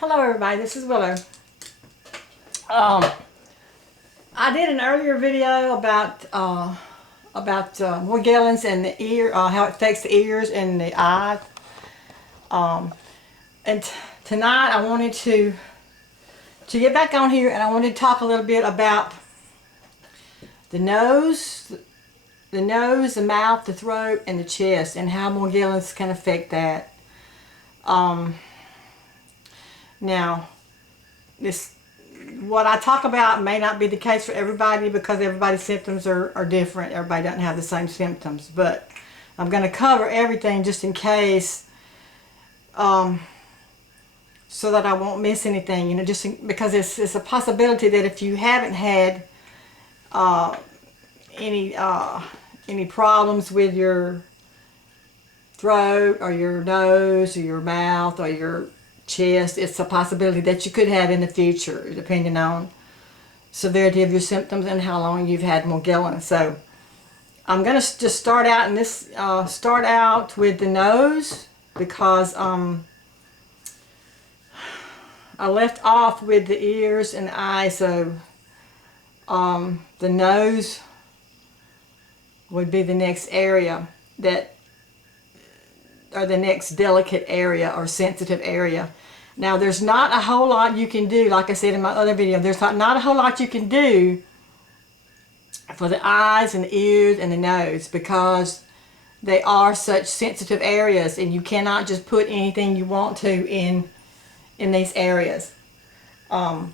Hello everybody, this is Willow. I did an earlier video about Morgellons and the ear, how it affects the ears and the eyes. And tonight I wanted to get back on here, and I wanted to talk a little bit about the nose, the mouth, the throat, and the chest, and how Morgellons can affect that. Now, what I talk about may not be the case for everybody, because everybody's symptoms are different. Everybody doesn't have the same symptoms, but I'm going to cover everything just in case, so that I won't miss anything. You know, just because it's a possibility that if you haven't had any problems with your throat or your nose or your mouth or your chest, it's a possibility that you could have in the future, depending on severity of your symptoms and how long you've had Morgellons. So I'm gonna just start out in this start out with the nose, because I left off with the ears and the eyes. So the nose would be the next area or the next delicate area or sensitive area. Now, there's not a whole lot you can do. Like I said in my other video, there's not a whole lot you can do for the eyes and the ears and the nose, because they are such sensitive areas, and you cannot just put anything you want to in these areas. And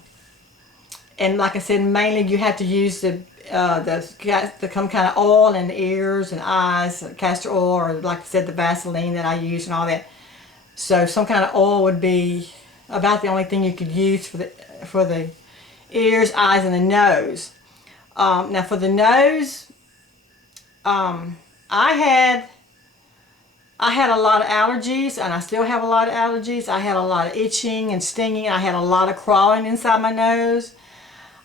like I said, mainly you have to use some kind of oil in the ears and eyes, castor oil, or like I said, the Vaseline that I use and all that. So some kind of oil would be about the only thing you could use for the ears, eyes, and the nose. Now for the nose, I had a lot of allergies, and I still have a lot of allergies. I had a lot of itching and stinging. I had a lot of crawling inside my nose.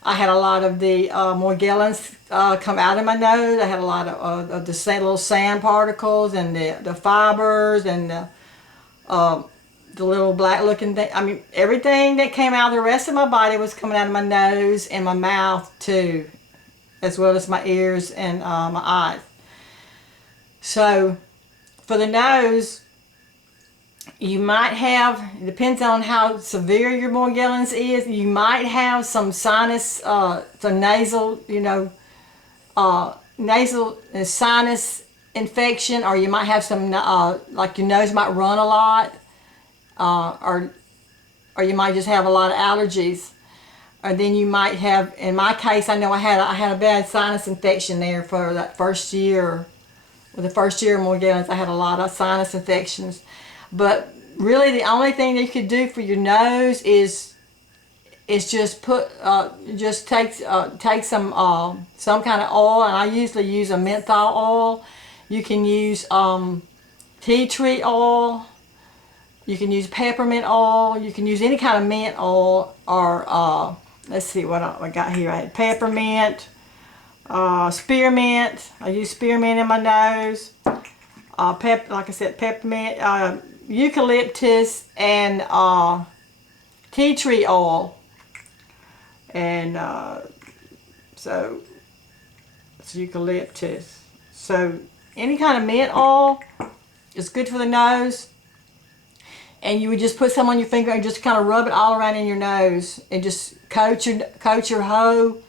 I had a lot of the Morgellons come out of my nose. I had a lot of the little sand particles and the fibers and the little black looking thing. I mean, everything that came out of the rest of my body was coming out of my nose and my mouth too, as well as my ears and my eyes. So for the nose, you might have, it depends on how severe your Morgellons is, you might have some sinus, some nasal, nasal and sinus infection, or you might have some, like your nose might run a lot, or you might just have a lot of allergies. Or then you might have, in my case, I know I had a bad sinus infection there for that first year. With the first year of Morgellons, I had a lot of sinus infections. But really, the only thing that you could do for your nose is just take some kind of oil, and I usually use a menthol oil. You can use tea tree oil. You can use peppermint oil. You can use any kind of mint oil, or let's see what I got here. I had peppermint, spearmint. I use spearmint in my nose. Like I said, peppermint, eucalyptus, and tea tree oil. And so it's eucalyptus. So any kind of mint oil is good for the nose. And you would just put some on your finger and just kind of rub it all around in your nose, and just coat your whole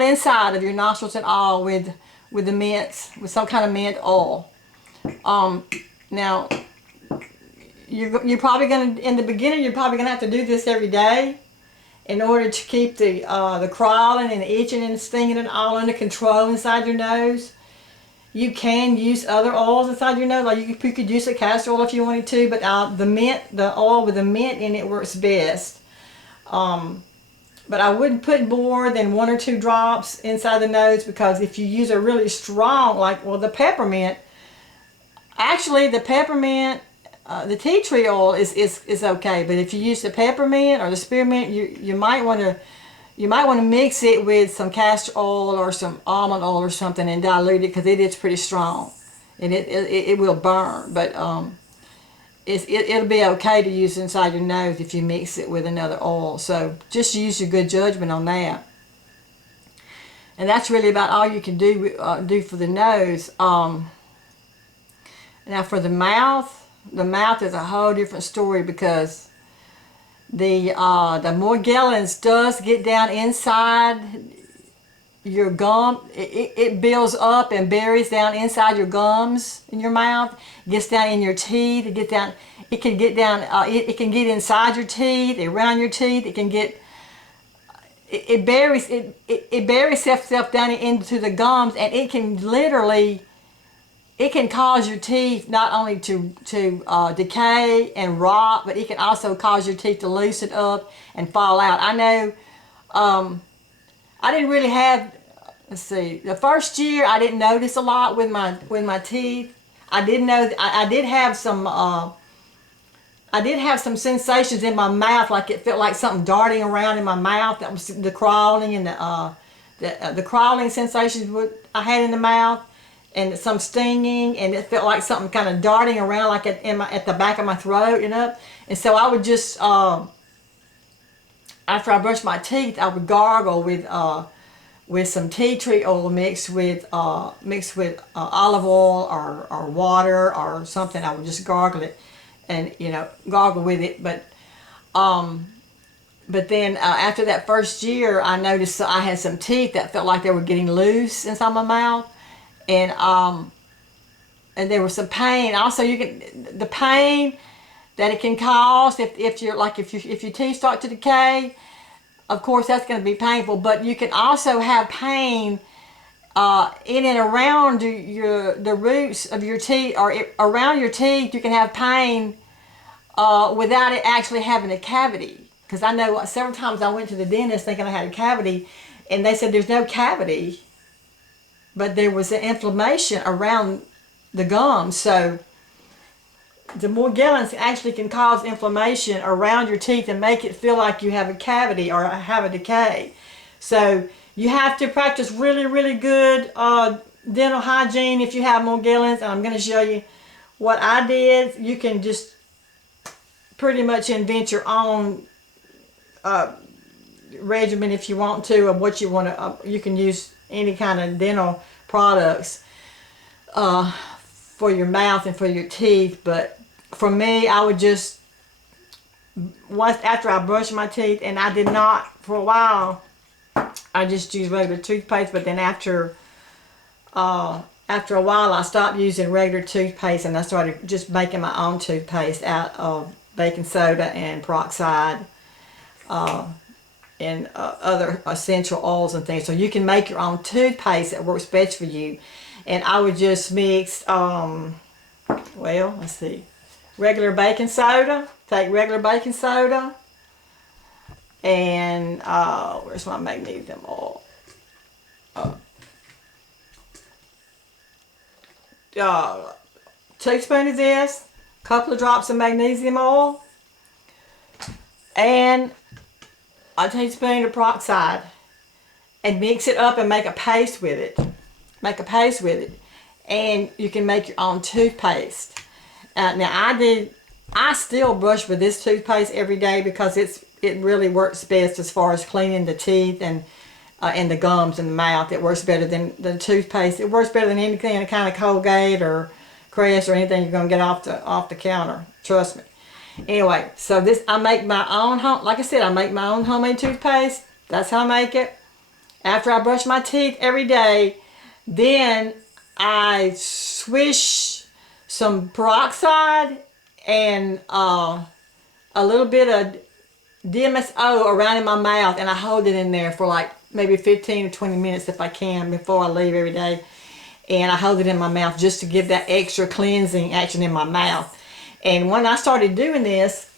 inside of your nostrils and all with the mints, with some kind of mint oil. Now, you're probably going to, in the beginning, you're probably going to have to do this every day in order to keep the crawling and the itching and the stinging and all under control inside your nose. You can use other oils inside your nose, like you could use a castor oil if you wanted to, but the oil with the mint in it works best. But I wouldn't put more than 1 or 2 drops inside the nose, because if you use a really strong, the peppermint, actually the peppermint, the tea tree oil is okay. But if you use the peppermint or the spearmint, you might want to mix it with some castor oil or some almond oil or something and dilute it, because it is pretty strong and it will burn. But it'll be okay to use inside your nose if you mix it with another oil. So just use your good judgment on that. And that's really about all you can do for the nose. Now for the mouth is a whole different story, because the Morgellons does get down inside your gum. It builds up and buries down inside your gums in your mouth. It gets down in your teeth. It can get down. It can get inside your teeth, around your teeth. It can get. It buries itself down into the gums, and it can literally. It can cause your teeth not only to decay and rot, but it can also cause your teeth to loosen up and fall out. I know. I didn't really have. Let's see. The first year, I didn't notice a lot with my teeth. I did know. I did have some. I did have some sensations in my mouth, like it felt like something darting around in my mouth. That was the crawling and the crawling sensations I had in the mouth, and some stinging, and it felt like something kind of darting around, like at the back of my throat, And so I would just after I brushed my teeth, I would gargle with some tea tree oil mixed with olive oil or water or something. I would just gargle it. And gargle with it, but then after that first year, I noticed I had some teeth that felt like they were getting loose inside my mouth, and there was some pain. Also, the pain that it can cause if your teeth start to decay. Of course, that's going to be painful, but you can also have pain in and around the roots of your teeth, or around your teeth. You can have pain without it actually having a cavity. Because I know several times I went to the dentist thinking I had a cavity, and they said there's no cavity, but there was an inflammation around the gums. So the Morgellons actually can cause inflammation around your teeth and make it feel like you have a cavity or have a decay. So you have to practice really, really good dental hygiene if you have Morgellons. And I'm going to show you what I did. You can just pretty much invent your own regimen if you want to, of what you want to. You can use any kind of dental products for your mouth and for your teeth. But for me, I would just, once after I brushed my teeth, and I did not for a while, I just used regular toothpaste. But then after a while, I stopped using regular toothpaste, and I started just making my own toothpaste out of baking soda and peroxide and other essential oils and things. So you can make your own toothpaste that works best for you. And I would just mix, well, let's see, regular baking soda. Take regular baking soda and where's my magnesium oil? Teaspoon of this, couple of drops of magnesium oil, and a teaspoon of peroxide, and mix it up and make a paste with it. Make a paste with it, and you can make your own toothpaste. Now I still brush with this toothpaste every day because it really works best as far as cleaning the teeth and the gums and the mouth. It works better than the toothpaste. It works better than anything kind of Colgate or Crest or anything you're gonna get off the counter. Trust me. Anyway, so this, I make my own like I said, I make my own homemade toothpaste. That's how I make it. After I brush my teeth every day, then I swish some peroxide and a little bit of DMSO around in my mouth, and I hold it in there for like maybe 15 or 20 minutes if I can before I leave every day. And I hold it in my mouth just to give that extra cleansing action in my mouth. And when I started doing this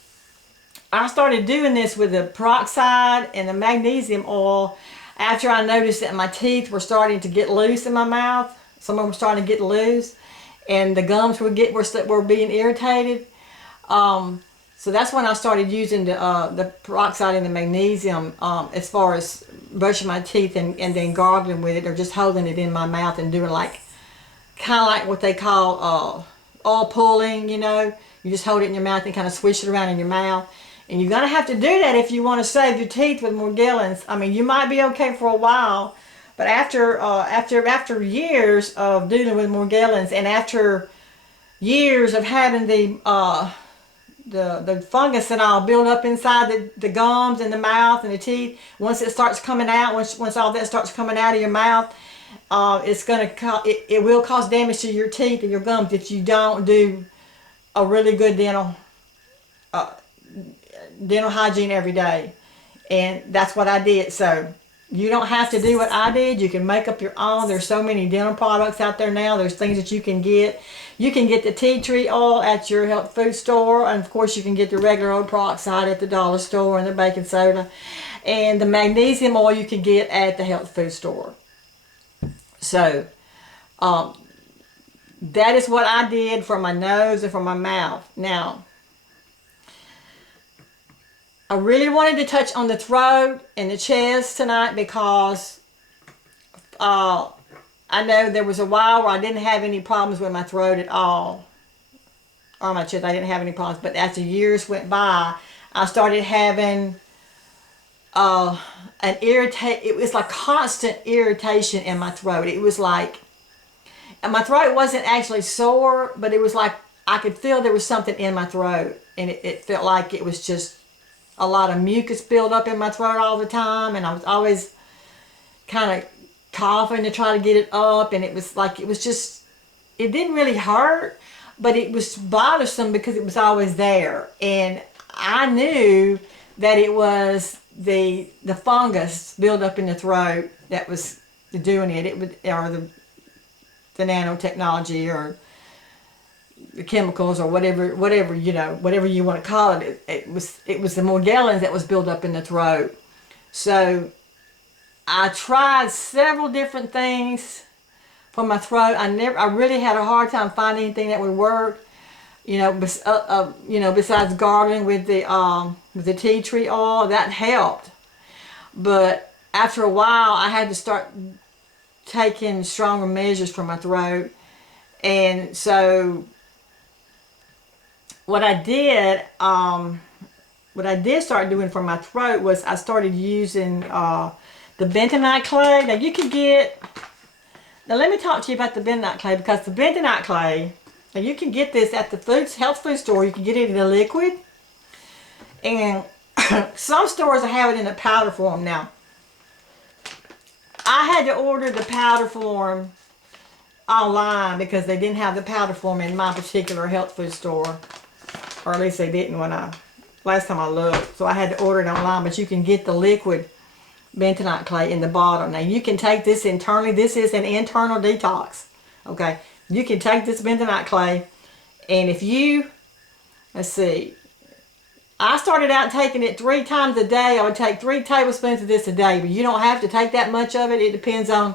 with the peroxide and the magnesium oil after I noticed that my teeth were starting to get loose in my mouth. Some of them were starting to get loose, and the gums were being irritated. So that's when I started using the peroxide and the magnesium as far as brushing my teeth and then gargling with it, or just holding it in my mouth and doing kind of like what they call all pulling, you know. You just hold it in your mouth and kind of swish it around in your mouth. And you're going to have to do that if you want to save your teeth with Morgellons. I mean, you might be okay for a while, but after years of dealing with Morgellons, and after years of having the fungus and all build up inside the gums and the mouth and the teeth, once it starts coming out, once all that starts coming out of your mouth, it will cause damage to your teeth and your gums if you don't do a really good dental hygiene every day. And that's what I did. So you don't have to do what I did. You can make up your own. There's so many dental products out there now. There's things that you can get. You can get the tea tree oil at your health food store, and of course you can get the regular old peroxide at the dollar store, and the baking soda, and the magnesium oil you can get at the health food store. So that is what I did for my nose and for my mouth. Now, I really wanted to touch on the throat and the chest tonight because I know there was a while where I didn't have any problems with my throat at all, or my chest. I didn't have any problems, but as the years went by, I started having it was like constant irritation in my throat. It was like, and my throat wasn't actually sore, but it was like I could feel there was something in my throat, and it felt like it was just a lot of mucus built up in my throat all the time, and I was always kind of coughing to try to get it up, and it was like, it didn't really hurt, but it was bothersome because it was always there. And I knew that it was the fungus built up in the throat that was doing it. Or the nanotechnology, or the chemicals, or whatever you know, whatever you want to call it. It was the Morgellons that was built up in the throat. So I tried several different things for my throat. I really had a hard time finding anything that would work. You know, besides gargling with the tea tree oil, that helped. But after a while, I had to start taking stronger measures for my throat. And so what I did start doing for my throat was I started using the bentonite clay. Now you can get, now let me talk to you about the bentonite clay, because the bentonite clay, now you can get this at the health food store. You can get it in a liquid, and some stores have it in a powder form. Now I had to order the powder form online because they didn't have the powder form in my particular health food store, or at least they didn't last time I looked. So I had to order it online, but you can get the liquid bentonite clay in the bottle. Now you can take this internally. This is an internal detox. Okay, you can take this bentonite clay, and if you, let's see, I started out taking it 3 times a day. I would take 3 tablespoons of this a day, but you don't have to take that much of it. It depends on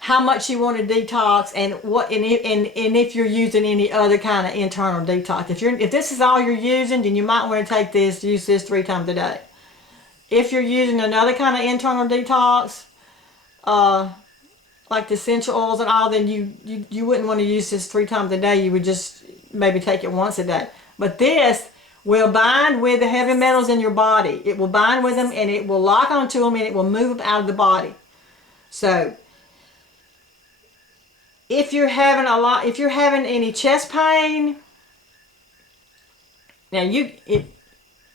how much you want to detox, and if you're using any other kind of internal detox. If this is all you're using, then you might want to use this 3 times a day. If you're using another kind of internal detox, like the essential oils and all, then you wouldn't want to use this 3 times a day. You would just maybe take it once a day. But this will bind with the heavy metals in your body. It will bind with them, and it will lock onto them, and it will move them out of the body. So if you're having any chest pain, now if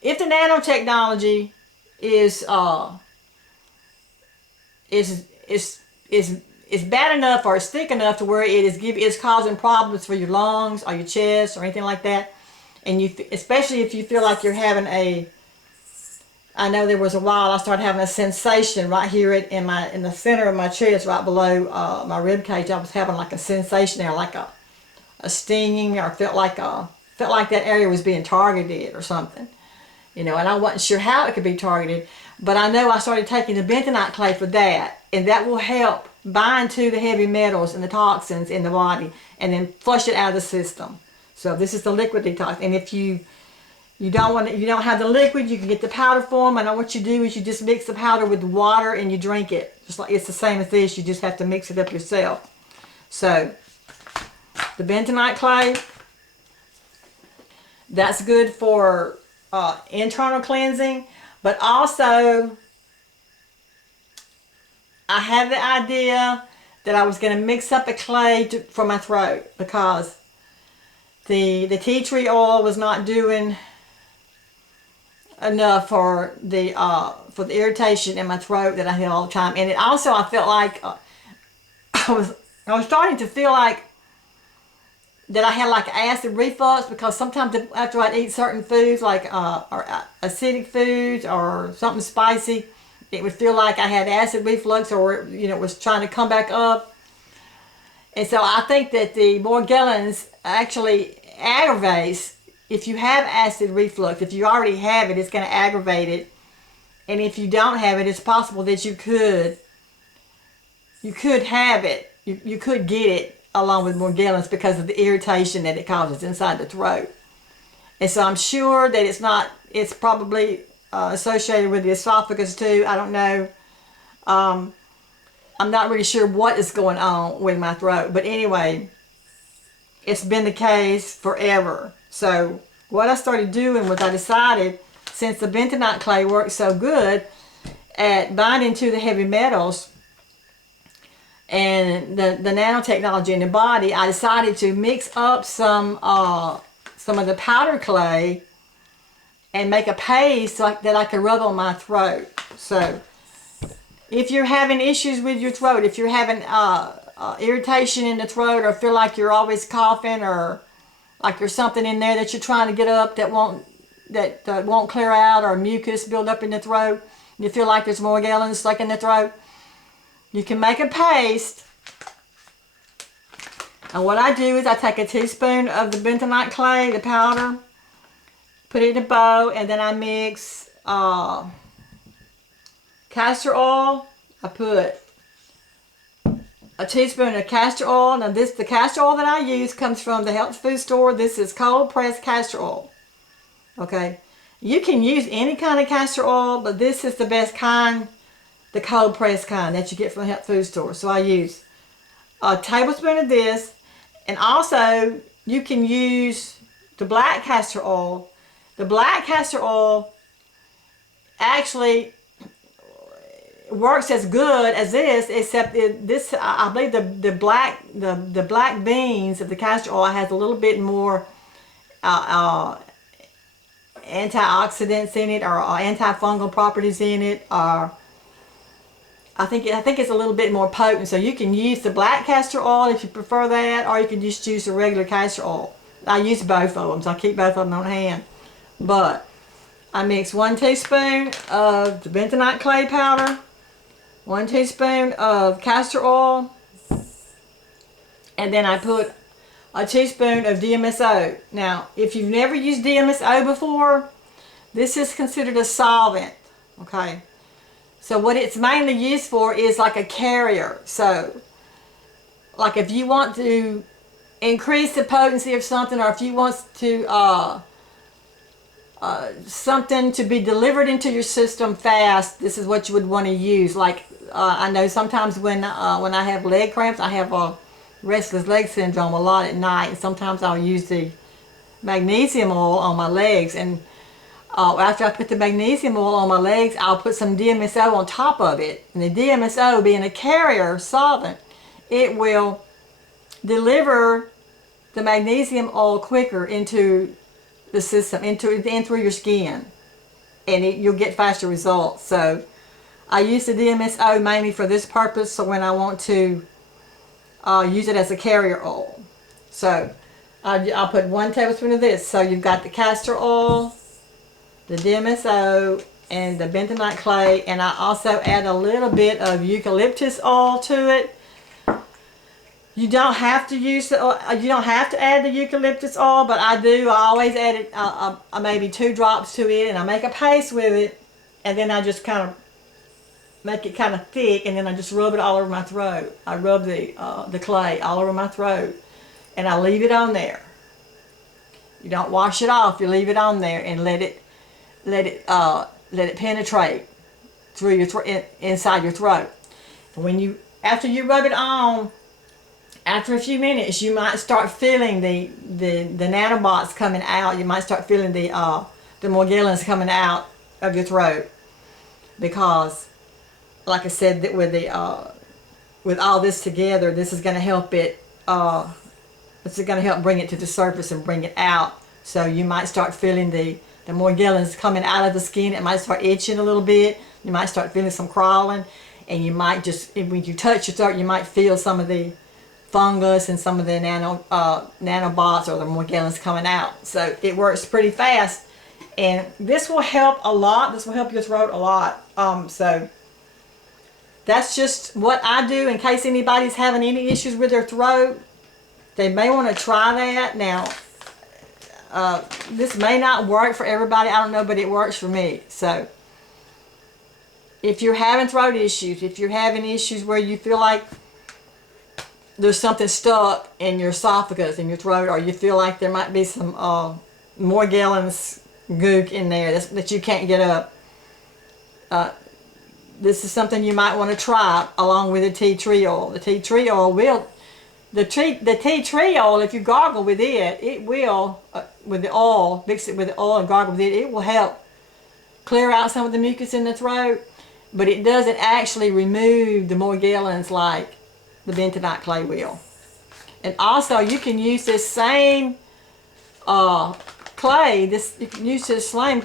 the nanotechnology is bad enough, or it's thick enough to where it's causing problems for your lungs or your chest or anything like that, and especially if you feel like you're having I know there was a while I started having a sensation right here in the center of my chest, right below my rib cage. I was having like a sensation there, like a stinging, or felt like that area was being targeted or something, you know. And I wasn't sure how it could be targeted, but I know I started taking the bentonite clay for that, and that will help bind to the heavy metals and the toxins in the body, and then flush it out of the system. So this is the liquid detox. And if you don't have the liquid, you can get the powder form. And what you do is you just mix the powder with water and you drink it. Just like it's the same as this. You just have to mix it up yourself. So the bentonite clay. That's good for internal cleansing, but also I had the idea that I was going to mix up a clay for my throat, because the tea tree oil was not doing enough for the irritation in my throat that I had all the time. And it also, I felt like I was starting to feel like that I had like acid reflux, because sometimes after I'd eat certain foods, like or acidic foods or something spicy, it would feel like I had acid reflux, or it was trying to come back up. And so I think that the Morgellons actually aggravates. If you have acid reflux, if you already have it, it's going to aggravate it. And if you don't have it, it's possible that you could have it. You could get it along with Morgellons, because of the irritation that it causes inside the throat. And so I'm sure that it's probably associated with the esophagus too. I don't know. I'm not really sure what is going on with my throat. But anyway, it's been the case forever. So what I started doing was, I decided, since the bentonite clay works so good at binding to the heavy metals and the nanotechnology in the body, I decided to mix up some of the powder clay and make a paste that I could rub on my throat. So if you're having issues with your throat, if you're having irritation in the throat, or feel like you're always coughing, or like there's something in there that you're trying to get up that won't clear out, or mucus build up in the throat, you feel like there's Morgellons stuck in the throat, you can make a paste. And what I do is I take a teaspoon of the bentonite clay, the powder, put it in a bowl, and then I mix castor oil. I put a teaspoon of castor oil. Now the castor oil that I use comes from the health food store. This is cold pressed castor oil. Okay, you can use any kind of castor oil, but this is the best kind, the cold pressed kind that you get from the health food store. So I use a tablespoon of this, and also you can use the black castor oil. The black castor oil actually works as good as this, except this, I believe the black beans of the castor oil has a little bit more antioxidants in it, or antifungal properties in it, or I think it's a little bit more potent. So you can use the black castor oil if you prefer that, or you can just use the regular castor oil. I use both of them, so I keep both of them on hand. But I mix 1 teaspoon of the bentonite clay powder, 1 teaspoon of castor oil, and then I put a teaspoon of DMSO. Now, if you've never used DMSO before, this is considered a solvent, okay? So what it's mainly used for is like a carrier. So, like if you want to increase the potency of something, or if you want to something to be delivered into your system fast, this is what you would want to use. Like I know sometimes when I have leg cramps, I have restless leg syndrome a lot at night, and sometimes I'll use the magnesium oil on my legs, and after I put the magnesium oil on my legs, I'll put some DMSO on top of it. And the DMSO, being a carrier solvent, it will deliver the magnesium oil quicker into the system, in through your skin, and you'll get faster results. So I use the DMSO mainly for this purpose, so when I want to use it as a carrier oil. So I'll put 1 tablespoon of this. So you've got the castor oil, the DMSO, and the bentonite clay, and I also add a little bit of eucalyptus oil to it. You don't have to use you don't have to add the eucalyptus oil, but I do. I always add it, maybe 2 drops to it, and I make a paste with it, and then I just kind of make it kind of thick, and then I just rub it all over my throat. I rub the clay all over my throat, and I leave it on there. You don't wash it off. You leave it on there and let it penetrate through your inside your throat. And after you rub it on, after a few minutes, you might start feeling the nanobots coming out. You might start feeling the Morgellons coming out of your throat, because, like I said, that with all this together, this is going to help it. This is going to help bring it to the surface and bring it out. So you might start feeling the Morgellons coming out of the skin. It might start itching a little bit. You might start feeling some crawling, and you might just, when you touch your throat, you might feel some of the fungus and some of the nanobots or the Morgellons coming out. So it works pretty fast, and this will help a lot. This will help your throat a lot. So that's just what I do in case anybody's having any issues with their throat. They may want to try that. Now, this may not work for everybody, I don't know, but it works for me. So if you're having throat issues, if you're having issues where you feel like there's something stuck in your esophagus, in your throat, or you feel like there might be some Morgellons gook in there that you can't get up, this is something you might want to try along with the tea tree oil. The tea tree oil will, the tea tree oil, if you gargle with it, it will, with the oil, mix it with the oil and gargle with it, it will help clear out some of the mucus in the throat, but it doesn't actually remove the Morgellons like the bentonite clay will. And also, you can use this same clay. You can use this same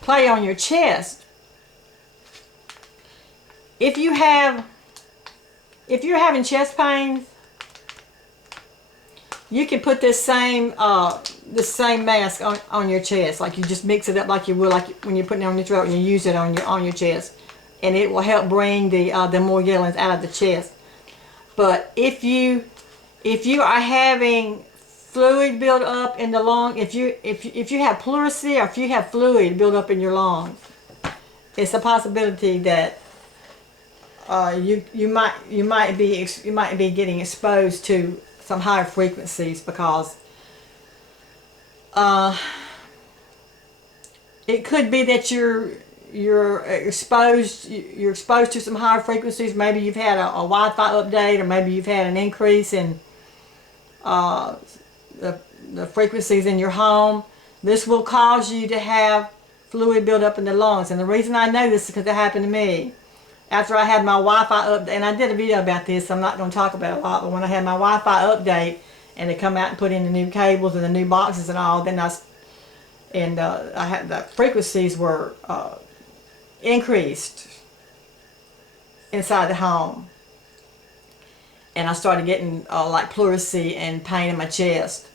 clay on your chest. If you're having chest pains, you can put this same mask on your chest. Like, you just mix it up like you would, like when you're putting it on your throat, and you use it on your chest, and it will help bring the Morgellons out of the chest. But if you are having fluid build up in the lung, if you have pleurisy, or if you have fluid build up in your lungs, it's a possibility that you might be getting exposed to some higher frequencies, because it could be that you're exposed to some higher frequencies. Maybe you've had a Wi-Fi update, or maybe you've had an increase in the frequencies in your home. This will cause you to have fluid build up in the lungs. And the reason I know this is because it happened to me. After I had my Wi-Fi update, and I did a video about this, so I'm not going to talk about it a lot, but when I had my Wi-Fi update, and they come out and put in the new cables and the new boxes and all, then I had the frequencies were increased inside the home, and I started getting like pleurisy and pain in my chest.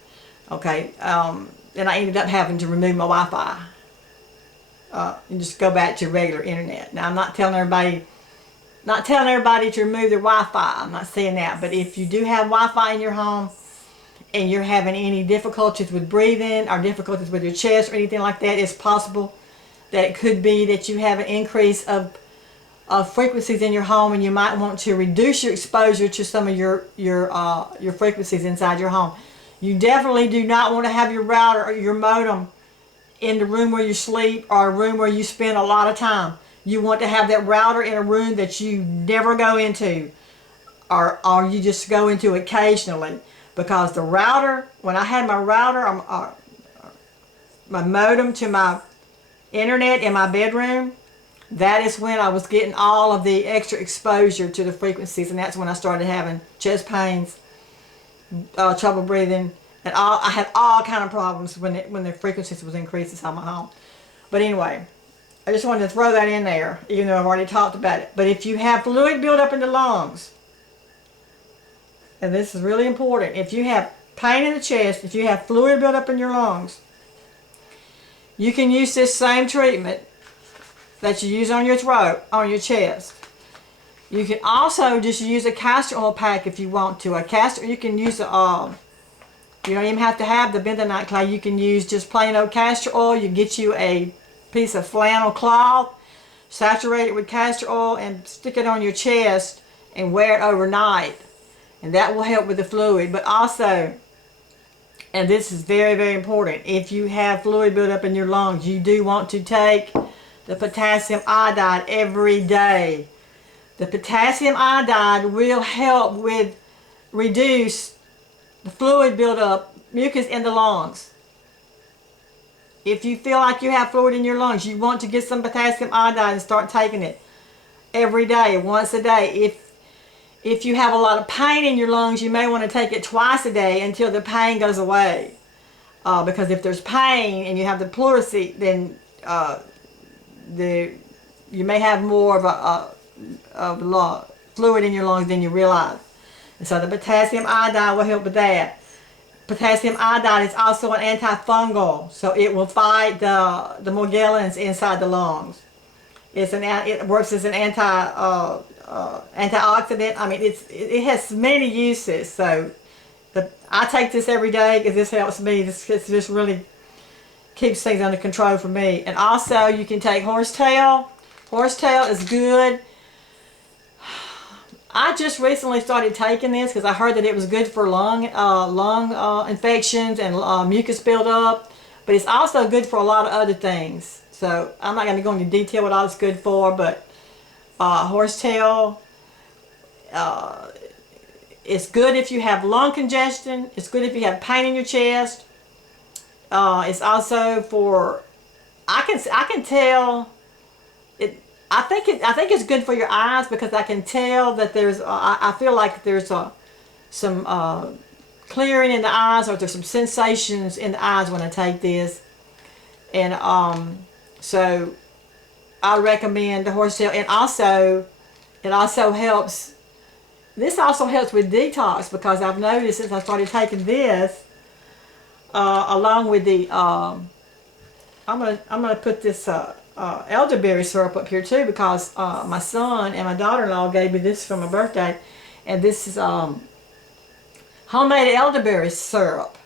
Okay, and I ended up having to remove my Wi-Fi and just go back to regular internet. Now, I'm not telling everybody to remove their Wi-Fi. I'm not saying that, but if you do have Wi-Fi in your home and you're having any difficulties with breathing or difficulties with your chest or anything like that, it's possible that it could be that you have an increase of frequencies in your home, and you might want to reduce your exposure to some of your frequencies inside your home. You definitely do not want to have your router or your modem in the room where you sleep, or a room where you spend a lot of time. You want to have that router in a room that you never go into, or you just go into occasionally. Because the router, when I had my router, my modem to my internet in my bedroom, that is when I was getting all of the extra exposure to the frequencies, and that's when I started having chest pains, trouble breathing, and I had all kind of problems when the frequencies was increased inside my home. But anyway, I just wanted to throw that in there, even though I've already talked about it. But if you have fluid buildup in the lungs, and this is really important, if you have pain in the chest, if you have fluid buildup in your lungs, you can use this same treatment that you use on your throat, on your chest. You can also just use a castor oil pack if you want to. You can use you don't even have to have the bentonite clay. You can use just plain old castor oil. You get you a piece of flannel cloth, saturate it with castor oil, and stick it on your chest and wear it overnight. And that will help with the fluid. But also, and this is very, very important, if you have fluid buildup in your lungs, you do want to take the potassium iodide every day. The potassium iodide will help with reduce the fluid buildup, mucus in the lungs. If you feel like you have fluid in your lungs, you want to get some potassium iodide and start taking it every day, once a day. If you have a lot of pain in your lungs, you may want to take it twice a day until the pain goes away. Because if there's pain and you have the pleurisy, then you may have more of fluid in your lungs than you realize. And so the potassium iodide will help with that. Potassium iodide is also an antifungal, so it will fight the Morgellons inside the lungs. It works as an antioxidant. I mean, it has many uses. So I take this every day because this helps me. This just really keeps things under control for me. And also, you can take horsetail. Horsetail is good. I just recently started taking this because I heard that it was good for lung infections and mucus buildup, but it's also good for a lot of other things. So I'm not going to go into detail what all it's good for, but horsetail, it's good if you have lung congestion. It's good if you have pain in your chest. It's also for, I can tell it. I think it's good for your eyes because I can tell that there's I feel like there's some clearing in the eyes, or there's some sensations in the eyes when I take this. And so I recommend the horsetail. And also it also helps, this also helps with detox, because I've noticed since I started taking this along with the I'm gonna put this elderberry syrup up here too, because my son and my daughter-in-law gave me this for my birthday, and this is homemade elderberry syrup.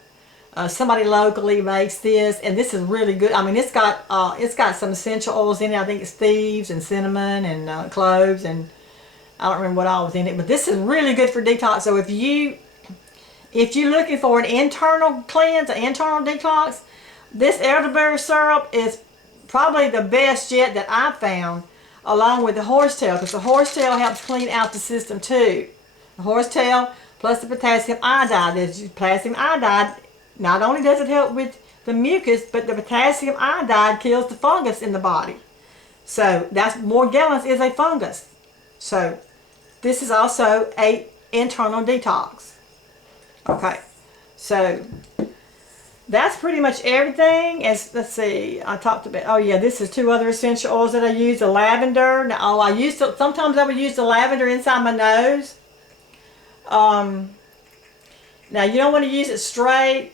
Somebody locally makes this, and this is really good. I mean, it's got some essential oils in it. I think it's thieves and cinnamon and cloves, and I don't remember what all was in it, but this is really good for detox. So if you're looking for an internal cleanse, an internal detox, this elderberry syrup is probably the best yet that I've found, along with the horsetail, because the horsetail helps clean out the system too. The horsetail plus the potassium iodide. There's potassium iodide. Not only does it help with the mucus, but the potassium iodide kills the fungus in the body. So that's, Morgellons is a fungus. So this is also a internal detox. Okay, so that's pretty much everything. As let's see, I talked about, oh yeah, this is 2 other essential oils that I use. The lavender. Now, sometimes I would use the lavender inside my nose. Now you don't want to use it straight.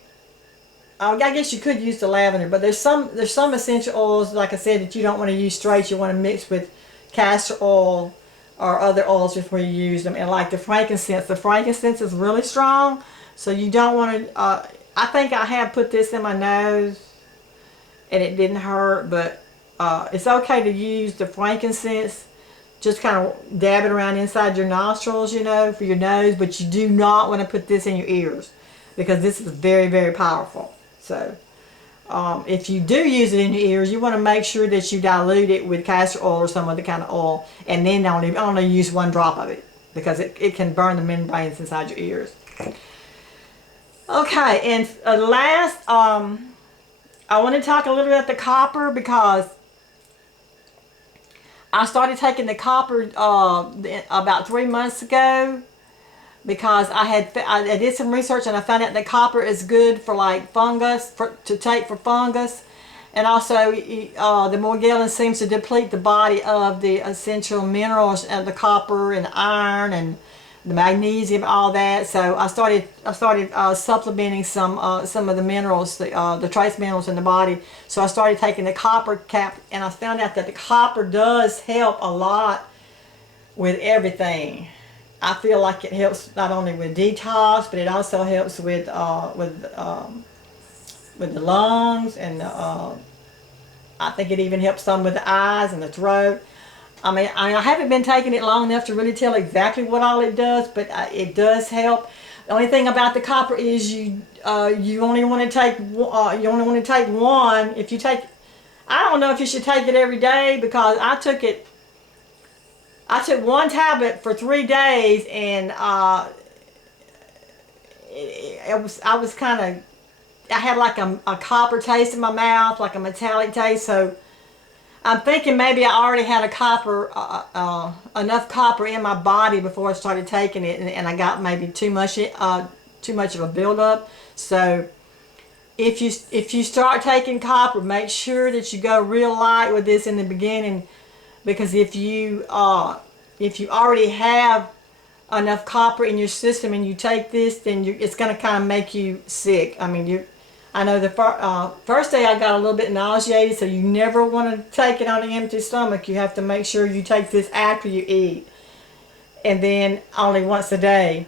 I guess you could use the lavender, but there's some essential oils, like I said, that you don't want to use straight. You want to mix with castor oil or other oils before you use them. And like the frankincense is really strong, so you don't want to. I think I have put this in my nose and it didn't hurt, but it's okay to use the frankincense. Just kind of dab it around inside your nostrils, you know, for your nose, but you do not want to put this in your ears, because this is very, very powerful. So if you do use it in your ears, you want to make sure that you dilute it with castor oil or some other kind of oil, and then only use 1 drop of it, because it can burn the membranes inside your ears. Okay, and last, I want to talk a little bit about the copper, because I started taking the copper about 3 months ago, because I did some research and I found out that copper is good for like fungus, to take for fungus, and also the Morgellons seems to deplete the body of the essential minerals of the copper and the iron and the magnesium, all that. So I started supplementing some of the minerals, the trace minerals in the body. So I started taking the copper cap, and I found out that the copper does help a lot with everything. I feel like it helps not only with detox, but it also helps with the lungs, and I think it even helps some with the eyes and the throat. I mean, I haven't been taking it long enough to really tell exactly what all it does, but it does help. The only thing about the copper is you only want to take one. If you take, I don't know if you should take it every day, because I took it I took one tablet for 3 days, and I was kind of, I had like a copper taste in my mouth, like a metallic taste. So I'm thinking maybe I already had a copper, enough copper in my body before I started taking it, and I got maybe too much of a buildup. So if you start taking copper, make sure that you go real light with this in the beginning, because if you already have enough copper in your system and you take this, then it's going to kind of make you sick. I mean, I know the first day I got a little bit nauseated, so you never want to take it on an empty stomach. You have to make sure you take this after you eat, and then only once a day.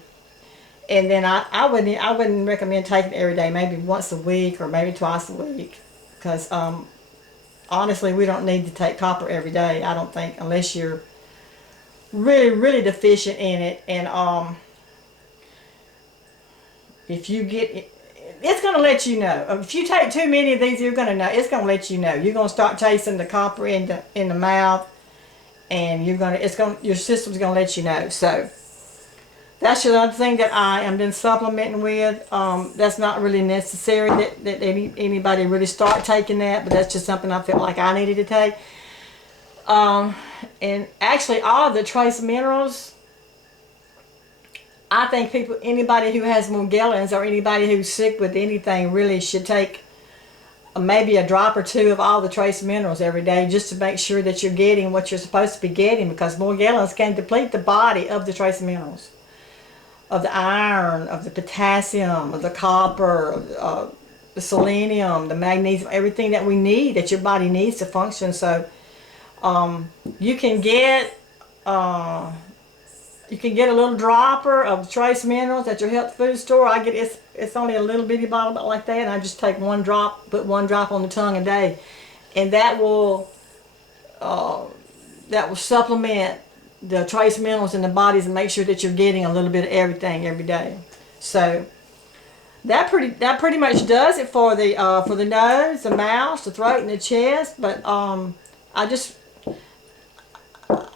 And then I wouldn't recommend taking it every day. Maybe once a week or maybe twice a week, because honestly, we don't need to take copper every day, I don't think, unless you're really deficient in it. And if you get it, it's going to let you know. If you take too many of these, you're going to know. It's going to let you know. You're going to start tasting the copper in the mouth, and your system's going to let you know. So that's another thing that I am been supplementing with. That's not really necessary that anybody really start taking that, but that's just something I felt like I needed to take. And actually, all of the trace minerals, I think anybody who has Morgellons or anybody who's sick with anything really should take maybe a drop or two of all the trace minerals every day, just to make sure that you're getting what you're supposed to be getting, because Morgellons can deplete the body of the trace minerals, of the iron, of the potassium, of the copper, the selenium, the magnesium, everything that we need, that your body needs to function. So you can get a little dropper of trace minerals at your health food store. I get it's only a little bitty bottle about like that, and I just take one drop, put one drop on the tongue a day, and that will supplement the trace minerals in the bodies and make sure that you're getting a little bit of everything every day. So that pretty much does it for the nose, the mouth, the throat, and the chest. But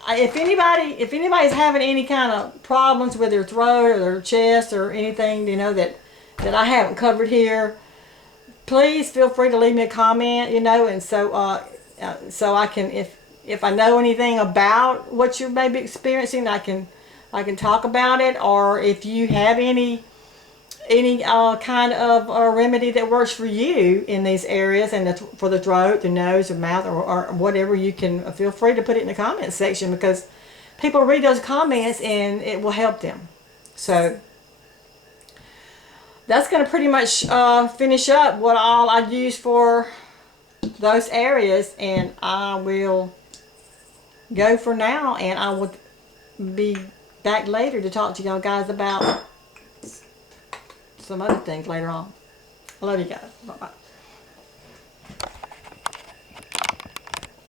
if anybody's having any kind of problems with their throat or their chest or anything, you know, that I haven't covered here, please feel free to leave me a comment, you know, and so I can, if I know anything about what you may be experiencing, I can talk about it. Or if you have any kind of remedy that works for you in these areas, and for the throat, the nose, the mouth, or whatever, you can feel free to put it in the comment section, because people read those comments and it will help them. So that's going to pretty much finish up what all I use for those areas, and I will go for now, and I will be back later to talk to y'all guys about some other things later on. I love you guys. Bye-bye.